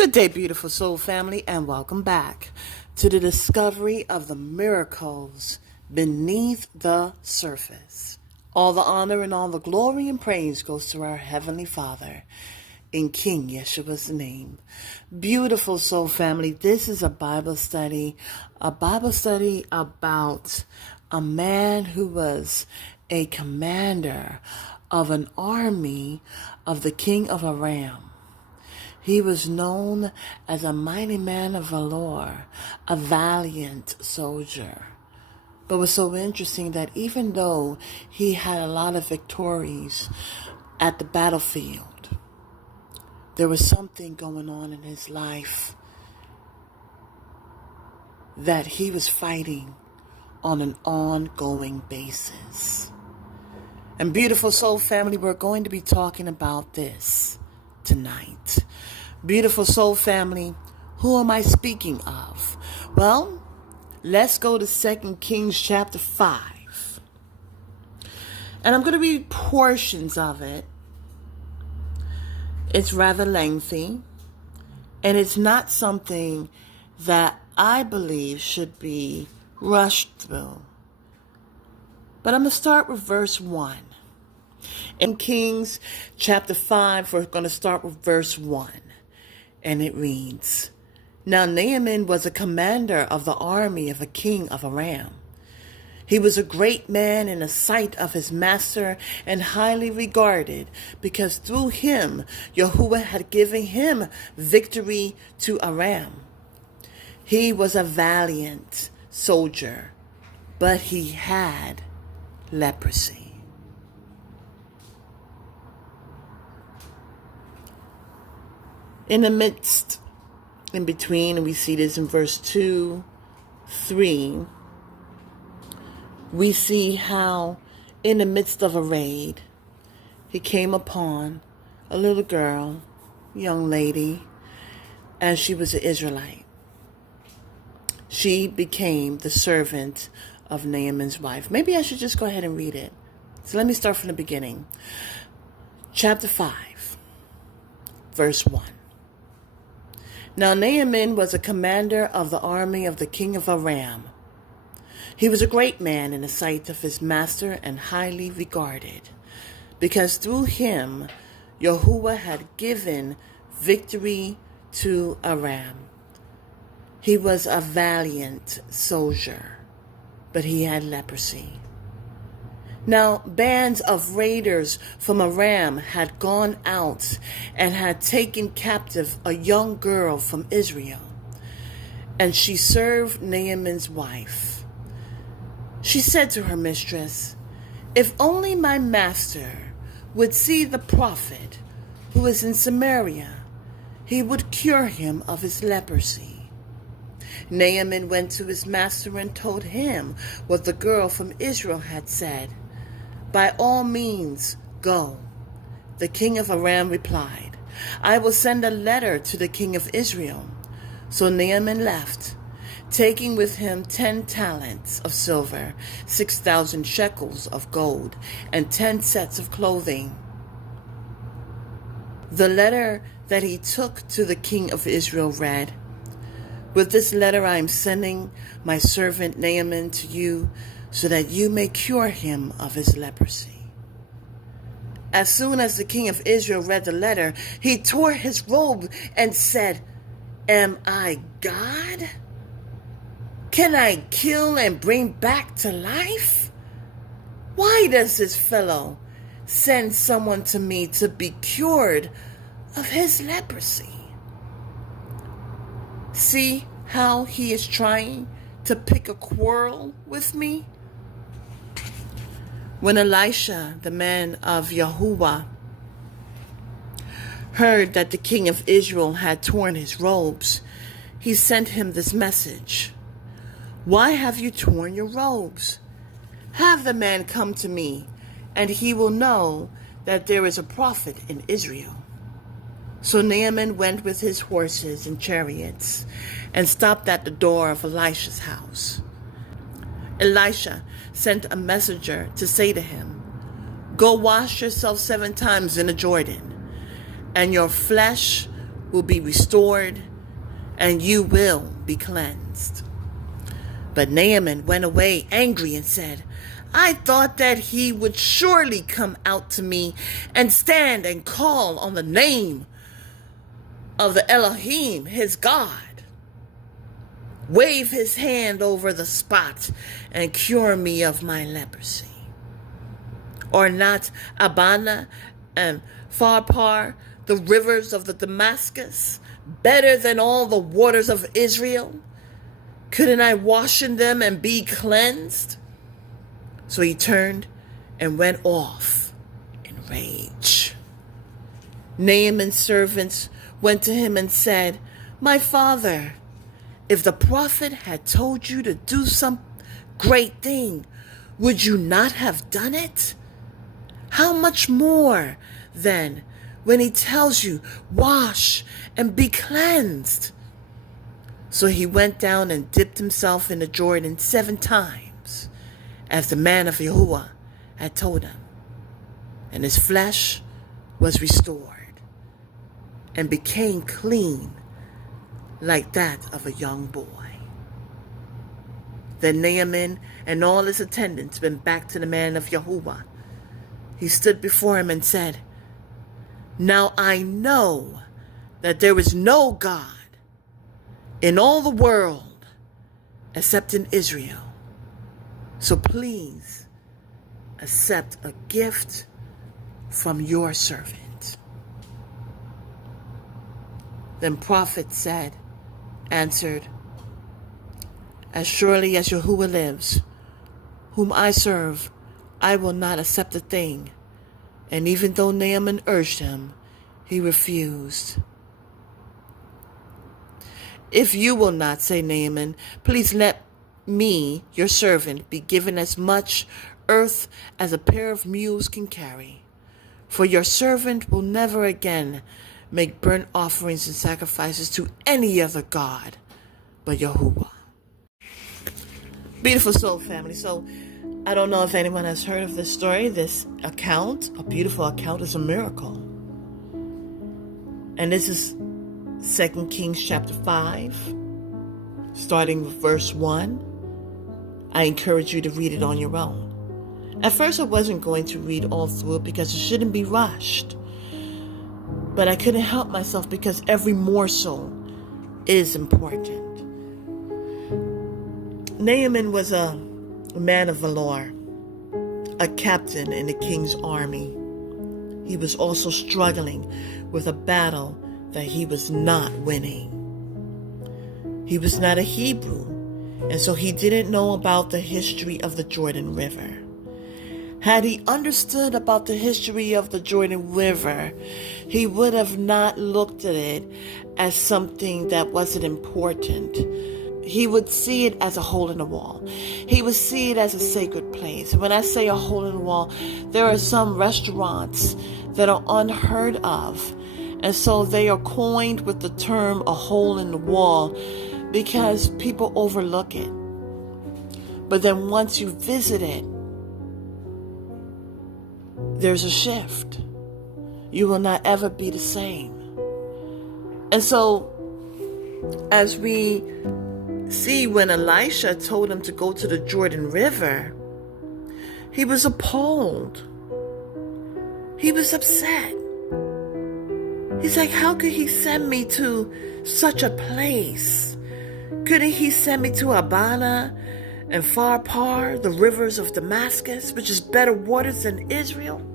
Good day, beautiful soul family, and welcome back to the discovery of the miracles beneath the surface. All the honor and all the glory and praise goes to our Heavenly Father in King Yeshua's name. Beautiful soul family, this is a Bible study about a man who was a commander of an army of the king of Aram. He was known as a mighty man of valor, a valiant soldier. But it was so interesting that even though he had a lot of victories at the battlefield, there was something going on in his life that he was fighting on an ongoing basis. And beautiful soul family, we're going to be talking about this tonight. Beautiful soul family, who am I speaking of? Well, let's go to 2 Kings chapter 5. And I'm going to read portions of it. It's rather lengthy, and it's not something that I believe should be rushed through. But I'm going to start with verse 1. In Kings chapter 5, we're going to start with verse 1. And it reads, Now Naaman was a commander of the army of the king of Aram. He was a great man in the sight of his master and highly regarded, because through him Yahuwah had given him victory to Aram. He was a valiant soldier, but he had leprosy. In the midst, in between, and we see this in verse 2, 3, we see how in the midst of a raid, he came upon a little girl, young lady, and she was an Israelite. She became the servant of Naaman's wife. Maybe I should just go ahead and read it. So let me start from the beginning. Chapter 5, verse 1. Now Naaman was a commander of the army of the king of Aram. He was a great man in the sight of his master and highly regarded, because through him Yahuwah had given victory to Aram. He was a valiant soldier, but he had leprosy. Now, bands of raiders from Aram had gone out and had taken captive a young girl from Israel, and she served Naaman's wife. She said to her mistress, If only my master would see the prophet who is in Samaria, he would cure him of his leprosy. Naaman went to his master and told him what the girl from Israel had said. By all means, go. The king of Aram replied, I will send a letter to the king of Israel. So Naaman left, taking with him 10 talents of silver, 6,000 shekels of gold, and 10 sets of clothing. The letter that he took to the king of Israel read, With this letter I am sending my servant Naaman to you, so that you may cure him of his leprosy. As soon as the king of Israel read the letter, he tore his robe and said, Am I God? Can I kill and bring back to life? Why does this fellow send someone to me to be cured of his leprosy? See how he is trying to pick a quarrel with me? When Elisha, the man of Yahuwah, heard that the king of Israel had torn his robes, he sent him this message. Why have you torn your robes? Have the man come to me, and he will know that there is a prophet in Israel. So Naaman went with his horses and chariots and stopped at the door of Elisha's house. Elisha sent a messenger to say to him, Go wash yourself 7 times in the Jordan, and your flesh will be restored, and you will be cleansed. But Naaman went away angry and said, I thought that he would surely come out to me and stand and call on the name of the Elohim, his God, wave his hand over the spot and cure me of my leprosy. Or not Abana and Pharpar, the rivers of the Damascus, better than all the waters of Israel? Couldn't I wash in them and be cleansed? So he turned and went off in rage. Naaman's servants went to him and said, My father, if the prophet had told you to do some great thing, would you not have done it? How much more, then, when he tells you, wash and be cleansed? So he went down and dipped himself in the Jordan 7 times, as the man of Yahuwah had told him. And his flesh was restored and became clean like that of a young boy. Then Naaman and all his attendants went back to the man of Yahuwah. He stood before him and said, Now I know that there is no God in all the world except in Israel. So please accept a gift from your servant. Then prophet answered, As surely as Yahuwah lives, whom I serve, I will not accept a thing. And even though Naaman urged him, he refused. If you will not, say Naaman, please let me, your servant, be given as much earth as a pair of mules can carry. For your servant will never again make burnt offerings and sacrifices to any other God but Yahuwah. Beautiful soul family. So I don't know if anyone has heard of this story. This account, a beautiful account, is a miracle. And this is 2 Kings chapter 5, starting with verse 1. I encourage you to read it on your own. At first I wasn't going to read all through it because it shouldn't be rushed. But I couldn't help myself because every morsel is important. Naaman was a man of valor, a captain in the king's army. He was also struggling with a battle that he was not winning. He was not a Hebrew, and so he didn't know about the history of the Jordan River. Had he understood about the history of the Jordan River, he would have not looked at it as something that wasn't important. He would see it as a hole in the wall. He would see it as a sacred place. When I say a hole in the wall, there are some restaurants that are unheard of. And so they are coined with the term a hole in the wall because people overlook it. But then once you visit it, there's a shift. You will not ever be the same. And so as we see, when Elisha told him to go to the Jordan River, he was appalled. He was upset. He's like, how could he send me to such a place? Couldn't he send me to Abana and Pharpar, the rivers of Damascus, which is better waters than Israel?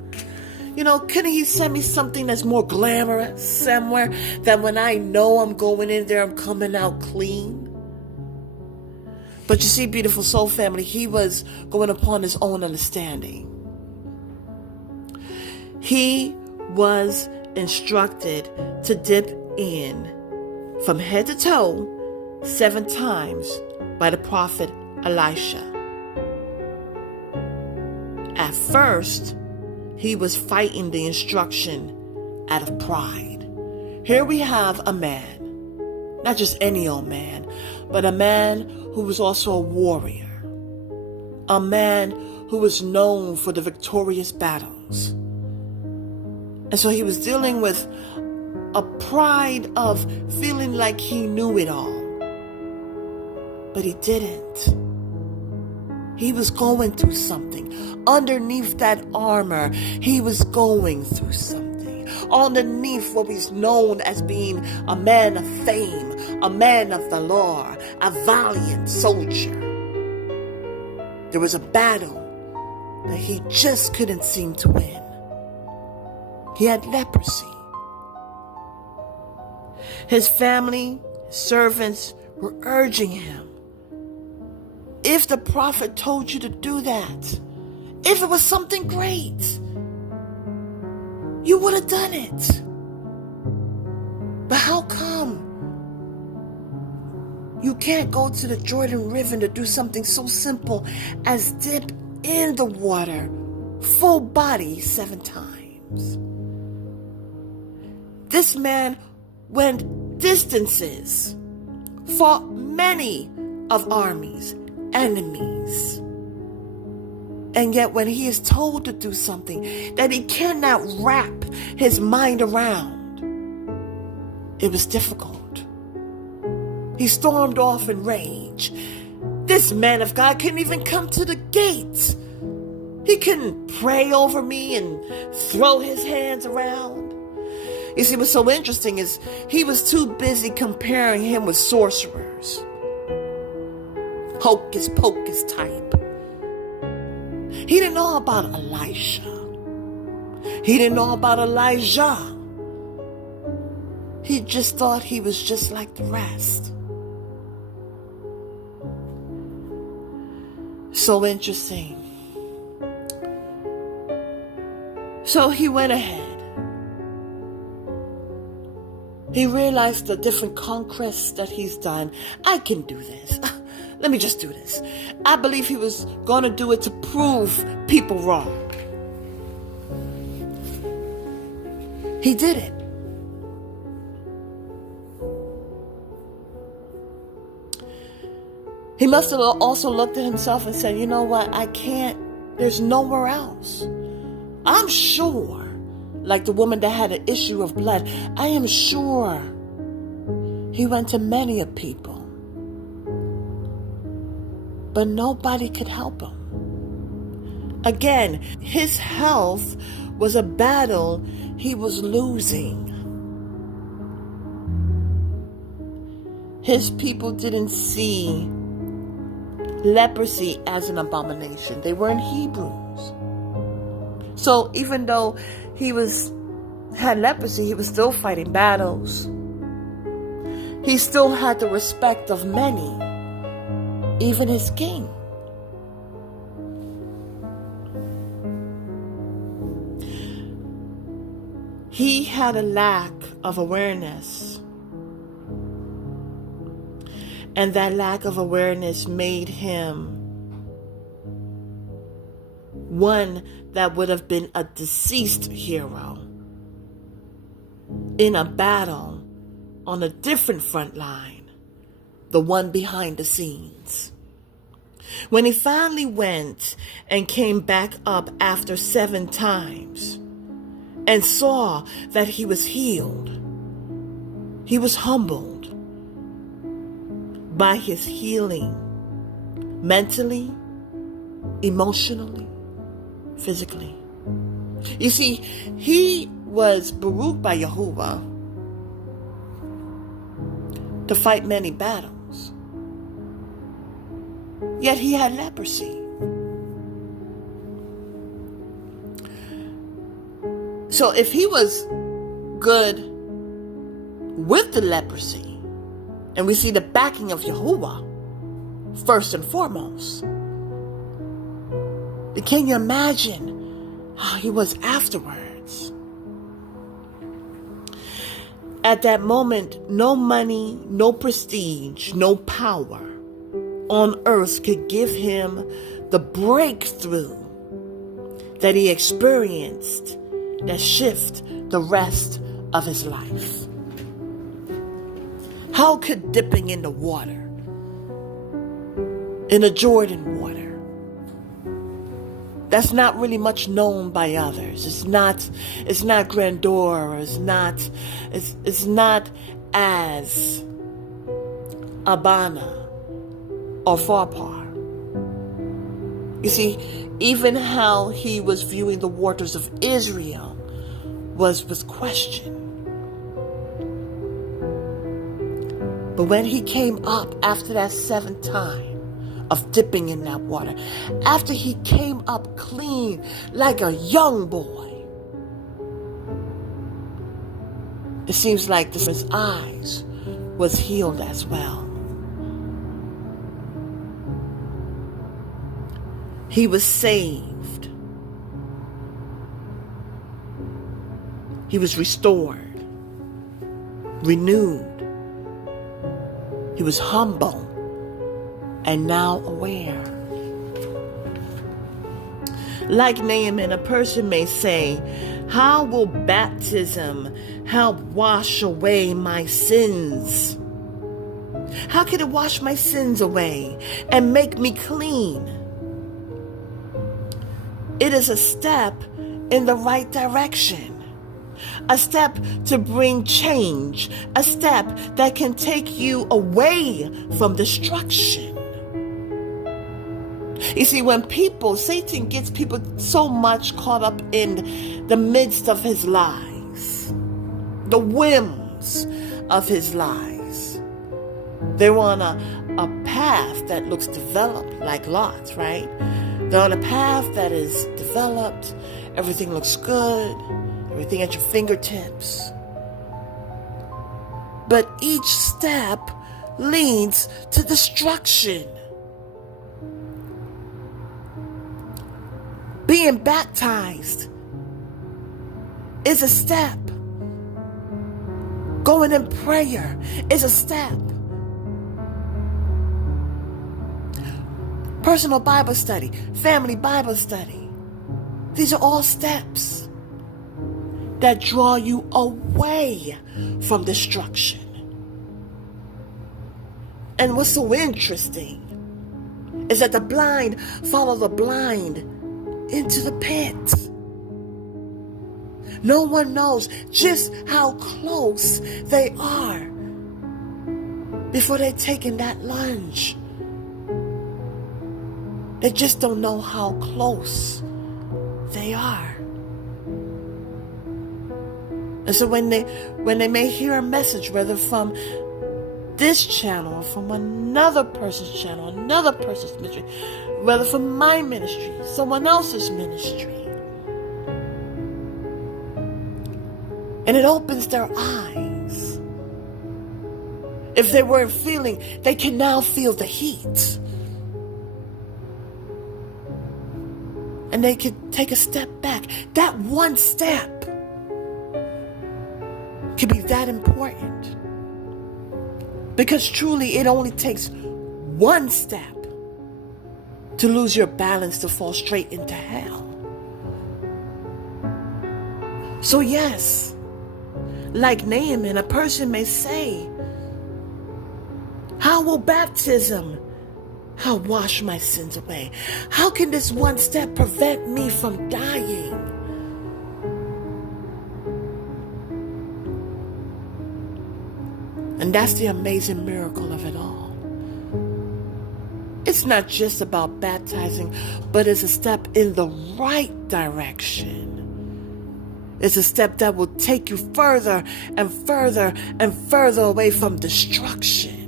Couldn't he send me something that's more glamorous, somewhere that when I know I'm going in there, I'm coming out clean? But you see, beautiful soul family, he was going upon his own understanding. He was instructed to dip in from head to toe 7 times by the prophet Elisha. At first, he was fighting the instruction out of pride. Here we have a man, not just any old man, but a man who was also a warrior, a man who was known for the victorious battles. And so he was dealing with a pride of feeling like he knew it all. But he didn't. He was going through something. Underneath that armor, he was going through something. Underneath what he's known as being a man of fame, a man of the law, a valiant soldier. There was a battle that he just couldn't seem to win. He had leprosy. His family, his servants were urging him. If the prophet told you to do that, if it was something great, you would have done it. But how come you can't go to the Jordan River to do something so simple as dip in the water, full body 7 times? This man went distances, fought many of armies, enemies. And yet when he is told to do something that he cannot wrap his mind around, it was difficult. He stormed off in rage. This man of God couldn't even come to the gate. He couldn't pray over me and throw his hands around. You see, what's so interesting is he was too busy comparing him with sorcerers. Hocus pocus type. He didn't know about Elisha. He didn't know about Elijah. He just thought he was just like the rest. So interesting. So he went ahead. He realized the different conquests that he's done. I can do this. Let me just do this. I believe he was going to do it to prove people wrong. He did it. He must have also looked at himself and said, you know what? I can't. There's nowhere else. I'm sure, like the woman that had an issue of blood, I am sure he went to many a people. But nobody could help him. Again, his health was a battle he was losing. His people didn't see leprosy as an abomination. They weren't Hebrews. So even though he had leprosy, he was still fighting battles. He still had the respect of many, even his king. He had a lack of awareness. And that lack of awareness made him one that would have been a deceased hero in a battle on a different front line, the one behind the scenes. When he finally went and came back up after 7 times and saw that he was healed, he was humbled by his healing, mentally, emotionally, physically. You see, he was Baruch by Yahuwah to fight many battles. Yet he had leprosy. So if he was good with the leprosy, and we see the backing of Yahuwah, first and foremost, but can you imagine how he was afterwards? At that moment, no money, no prestige, no power on earth could give him the breakthrough that he experienced that shifted the rest of his life. How could dipping in the water, in the Jordan water, that's not really much known by others. It's not grandeur, or it's not as Abana or Farpar. You see, even how he was viewing the waters of Israel was questioned. But when he came up after that seventh time of dipping in that water, after he came up clean like a young boy, it seems like his eyes was healed as well. He was saved. He was restored, renewed. He was humble and now aware. Like Naaman, a person may say, how will baptism help wash away my sins? How can it wash my sins away and make me clean? It is a step in the right direction. A step to bring change. A step that can take you away from destruction. You see, when Satan gets people so much caught up in the midst of his lies, the whims of his lies. They're on a path that looks developed like Lot's, right? They're on a path that is developed. Everything looks good. Everything at your fingertips. But each step leads to destruction. Being baptized is a step. Going in prayer is a step. Personal Bible study, family Bible study. These are all steps that draw you away from destruction. And what's so interesting is that the blind follow the blind into the pit. No one knows just how close they are before they're taking that lunge. They just don't know how close they are. And so when they may hear a message, whether from this channel or from another person's channel, another person's ministry, whether from my ministry, someone else's ministry, and it opens their eyes. If they weren't feeling, they can now feel the heat. And they can take a step back. That one step can be that important. Because truly, it only takes one step to lose your balance, to fall straight into hell. So yes, like Naaman, a person may say, how will baptism help wash my sins away? How can this one step prevent me from dying? And that's the amazing miracle of it all. It's not just about baptizing, but it's a step in the right direction. It's a step that will take you further and further and further away from destruction.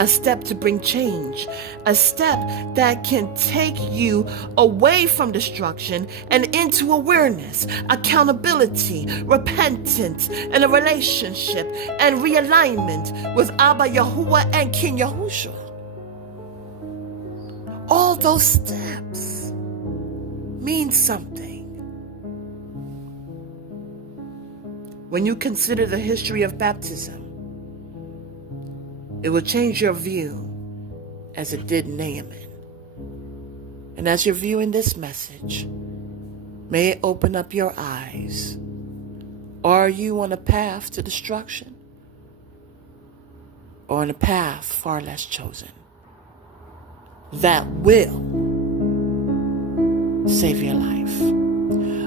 A step to bring change. A step that can take you away from destruction and into awareness, accountability, repentance, and a relationship and realignment with Abba Yahuwah and King Yahushua. All those steps mean something. When you consider the history of baptism, it will change your view as it did Naaman. And as you're viewing this message, may it open up your eyes. Are you on a path to destruction? or on a path far less chosen. That will save your life.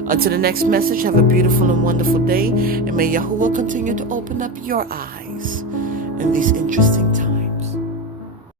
Until the next message, have a beautiful and wonderful day, and may Yahuwah continue to open up your eyes in these interesting times.